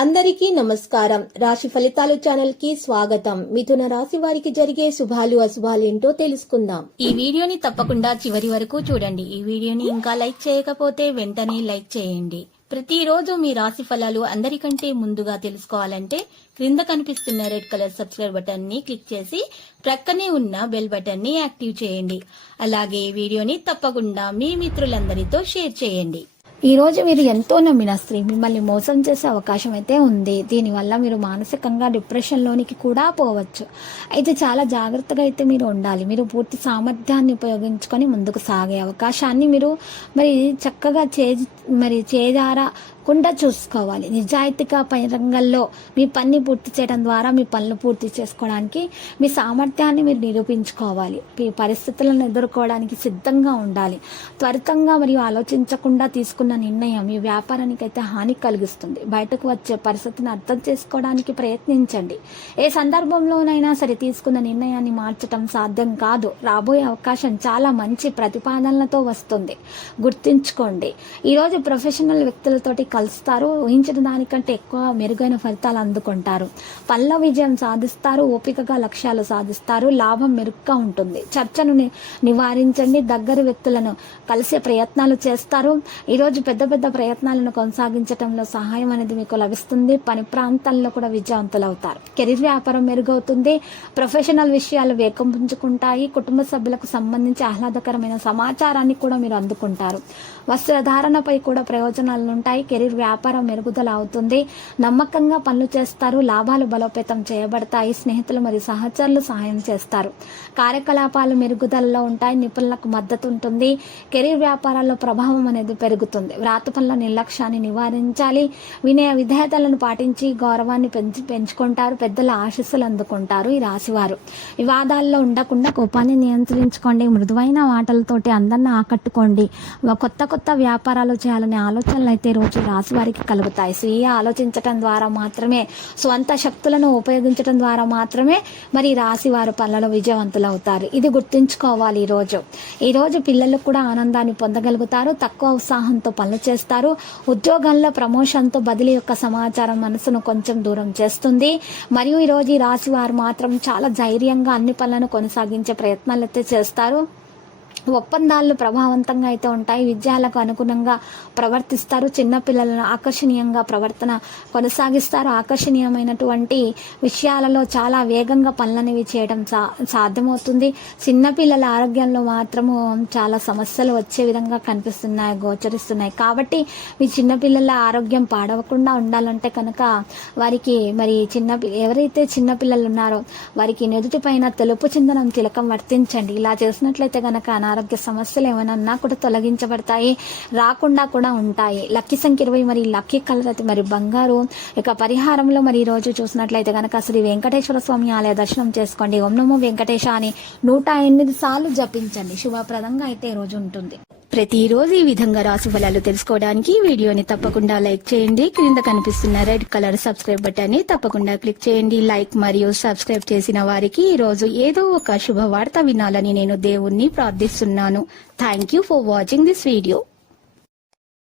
అందరికీ నమస్కారం. రాశి ఫలితాలు ఛానల్ కి స్వాగతం. మిథున రాశి వారికి జరిగే శుభాలు అశుభాలు ఏంటో తెలుసుకుందాం. ఈ వీడియోని తప్పకుండా చివరి వరకు చూడండి. ఈ వీడియోని ఇంకా లైక్ చేయకపోతే వెంటనే లైక్ చేయండి. ప్రతిరోజు మీ రాశి ఫలాలు అందరికంటే ముందుగా తెలుసుకోవాలంటే క్రింద కనిపిస్తున్న రెడ్ కలర్ సబ్స్క్రైబ్ బటన్ ని క్లిక్ చేసి ప్రక్కనే ఉన్న బెల్ బటన్ ని యాక్టివ్ చేయండి. అలాగే ఈ వీడియోని తప్పకుండా మీ మిత్రులందరితో షేర్ చేయండి. ఈ రోజు మీరు ఎంతో నమ్మిన స్త్రీ మిమ్మల్ని మోసం చేసే అవకాశం అయితే ఉంది. దీనివల్ల మీరు మానసికంగా డిప్రెషన్లోనికి కూడా పోవచ్చు. అయితే చాలా జాగ్రత్తగా అయితే మీరు ఉండాలి. మీరు పూర్తి సామర్థ్యాన్ని ఉపయోగించుకొని ముందుకు సాగే అవకాశాన్ని మీరు చక్కగా చేజారకుండా చూసుకోవాలి. నిజాయితీగా పై రంగంలో మీ పని పూర్తి చేయడం ద్వారా మీ పనులు పూర్తి చేసుకోవడానికి మీ సామర్థ్యాన్ని మీరు నిరూపించుకోవాలి. ఈ పరిస్థితులను ఎదుర్కోవడానికి సిద్ధంగా ఉండాలి. త్వరితంగా మరియు ఆలోచించకుండా తీసుకున్న నిర్ణయం మీ వ్యాపారానికి అయితే హాని కలిగిస్తుంది. బయటకు వచ్చే పరిస్థితిని అర్థం చేసుకోవడానికి ప్రయత్నించండి. ఏ సందర్భంలోనైనా సరే తీసుకున్న నిర్ణయాన్ని మార్చడం సాధ్యం కాదు. రాబోయే అవకాశం చాలా మంచి ప్రతిపాదనలతో వస్తుంది. గుర్తుంచుకోండి. ఈరోజు ప్రొఫెషనల్ వ్యక్తులతోటి కలుస్తారు. ఊహించిన దానికంటే ఎక్కువ మెరుగైన ఫలితాలు అందుకుంటారు. పనుల విజయం సాధిస్తారు. ఓపికగా లక్ష్యాలు సాధిస్తారు. లాభం మెరుగ్గా ఉంటుంది. చర్చను నివారించండి. దగ్గర వ్యక్తులను కలిసే ప్రయత్నాలు చేస్తారు. ఈరోజు పెద్ద పెద్ద ప్రయత్నాలను కొనసాగించడంలో సహాయం అనేది మీకు లభిస్తుంది. పని ప్రాంతాల్లో కూడా విజయవంతులవుతారు. కెరీర్ వ్యాపారం మెరుగవుతుంది. ప్రొఫెషనల్ విషయాలు వేగం పుంజుకుంటాయి. కుటుంబ సభ్యులకు సంబంధించి ఆహ్లాదకరమైన సమాచారాన్ని కూడా మీరు అందుకుంటారు. వస్త్రధారణపై కూడా ప్రయోజనాలు ఉంటాయి. కెరీర్ వ్యాపారం మెరుగుదల అవుతుంది. నమ్మకంగా పనులు చేస్తారు. లాభాలు బలోపేతం చేయబడతాయి. స్నేహితులు మరియు సహచరులు సహాయం చేస్తారు. కార్యకలాపాలు మెరుగుదలలో ఉంటాయి. నిపుణులకు మద్దతు ఉంటుంది. కెరీర్ వ్యాపారాల్లో ప్రభావం అనేది పెరుగుతుంది. వ్రాత పనుల నిర్లక్ష్యాన్ని నివారించాలి. వినయ విధేయతలను పాటించి గౌరవాన్ని పెంచుకుంటారు. పెద్దల ఆశీస్సులు అందుకుంటారు. ఈ రాశివారు వివాదాల్లో ఉండకుండా కోపాన్ని నియంత్రించుకోండి. మృదువైన మాటలతోటి అందరిని ఆకట్టుకోండి. కొత్త వ్యాపారాలు చేయాలనే ఆలోచనలు అయితే రోజు రాశి వారికి కలుగుతాయి. స్వీయ ఆలోచించటం ద్వారా మాత్రమే, స్వంత శక్తులను ఉపయోగించడం ద్వారా మాత్రమే రాశి వారు పనులలో విజయవంతులు అవుతారు. ఇది గుర్తుంచుకోవాలి. ఈ రోజు పిల్లలకు కూడా ఆనందాన్ని పొందగలుగుతారు. తక్కువ ఉత్సాహంతో పనులు చేస్తారు. ఉద్యోగంలో ప్రమోషన్తో బదిలీ యొక్క సమాచారం మనసును కొంచెం దూరం చేస్తుంది. మరియు ఈరోజు ఈ రాశి వారు మాత్రం చాలా ధైర్యంగా అన్ని పనులను కొనసాగించే ప్రయత్నాలు అయితే చేస్తారు. ఒప్పందాలు ప్రభావవంతంగా అయితే ఉంటాయి. విజయాలకు అనుగుణంగా ప్రవర్తిస్తారు. చిన్నపిల్లలను ఆకర్షణీయంగా ప్రవర్తన కొనసాగిస్తారు. ఆకర్షణీయమైనటువంటి విషయాలలో చాలా వేగంగా పనులనేవి చేయడం సాధ్యమవుతుంది. చిన్నపిల్లల ఆరోగ్యంలో మాత్రము చాలా సమస్యలు వచ్చే విధంగా గోచరిస్తున్నాయి. కాబట్టి మీ చిన్నపిల్లల ఆరోగ్యం పాడవకుండా ఉండాలంటే కనుక వారికి ఎవరైతే చిన్నపిల్లలు ఉన్నారో వారికి నుదుటి పైన తెలుపు చిందనం తిలకం వర్తించండి. ఇలా చేసినట్లయితే కనుక అనారోగ్య సమస్యలు ఏమైనా కూడా తొలగించబడతాయి, రాకుండా కూడా ఉంటాయి. లక్కీ సంఖ్య 20 లక్కీ కలర్ అయితే బంగారు. ఇక పరిహారంలో ఈ రోజు చూసినట్లయితే కనుక శ్రీ వెంకటేశ్వర స్వామి ఆలయ దర్శనం చేసుకోండి. ఓం నమో వెంకటేశ అని 108 సార్లు జపించండి. శుభప్రదంగా అయితే ఈ రోజు ఉంటుంది. ప్రతిరోజు ఈ విధంగా రాశి ఫలాలు తెలుసుకోవడానికి వీడియోని తప్పకుండా లైక్ చేయండి. క్రింద కనిపిస్తున్న రెడ్ కలర్ సబ్స్క్రైబ్ బటన్ ని తప్పకుండా క్లిక్ చేయండి. లైక్ మరియు సబ్స్క్రైబ్ చేసిన వారికి ఈ రోజు ఏదో ఒక శుభవార్త వినాలని నేను దేవుణ్ణి ప్రార్థిస్తున్నాను. Thank you for watching this video.